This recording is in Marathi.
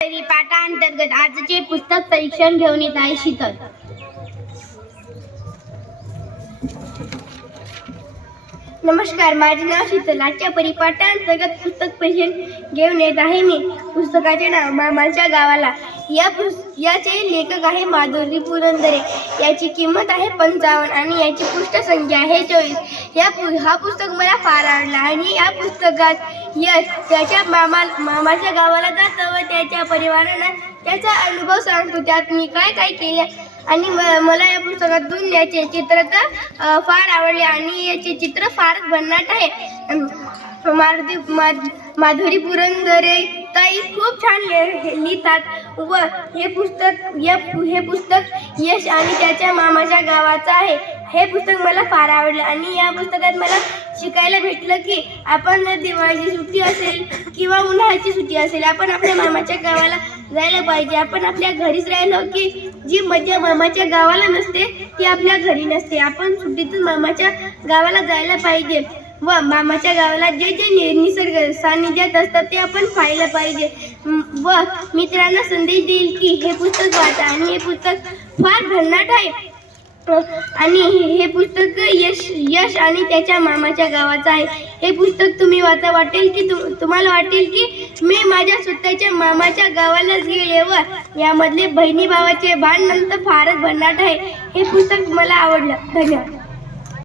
तरी पाठांतर्गत आजचे पुस्तक परीक्षण घेऊन येत आहे शीतल. नमस्कार माझे नाव शीतल. आजच्या परिपाठांतर्गत पुस्तक परीक्षण घेऊन येत आहे मी. पुस्तकाचे नाव मामाच्या गावाला. या पुस याचे लेखक आहे माधुरी पुरंदरे. याची किंमत आहे पंचावन्न आणि याची पृष्ठसंख्या आहे चोवीस. या पु हा पुस्तक मला फार आवडला आणि या पुस्तकात यश त्याच्या मामा मामाच्या गावाला जातं व त्याच्या परिवाराला त्याचा अनुभव सांगतो त्यात मी काय काय केले आणि म- मला या पुस्तकातून याचे चित्र तर फार आवडले आणि याचे चित्र फारच भन्नाट आहे. मारुती माधुरी पुरंदरे ताई खूप छान लिहितात व हे पुस्तक या हे पुस्तक यश आणि त्याच्या मामाच्या गावाचं आहे. हे पुस्तक मला फार आवडलं आणि या पुस्तकात मला शिकायला भेटलं की आपण जर दिवाळीची सुट्टी असेल किंवा उन्हाळ्याची सुट्टी असेल आपण आपल्या मामाच्या गावाला जायला पाहिजे. आपण आपल्या घरीच राहिलो की जी मजा मामाच्या गावाला नसते ती आपल्या घरी नसते. आपण सुट्टीतून मामाच्या गावाला जायला पाहिजे. व मामाच्या गावाला जे जे निसर्ग सानिध्यात असतात ते आपण पाहायला पाहिजे. व मित्रांना संदेश देईल की हे पुस्तक वाचा आणि हे पुस्तक फार भन्नाट आहे. आणि हे पुस्तक यश यश आणि त्याच्या मामाच्या गावाचं आहे. हे पुस्तक तुम्ही वाचा वाटेल की तुम तुम्हाला वाटेल की मी माझ्या स्वतःच्या मामाच्या गावालाच गेल्यावर यामधले बहिणी भावाचे भान नंतर फारच भन्नाट आहे. हे पुस्तक मला आवडलं. धन्यवाद.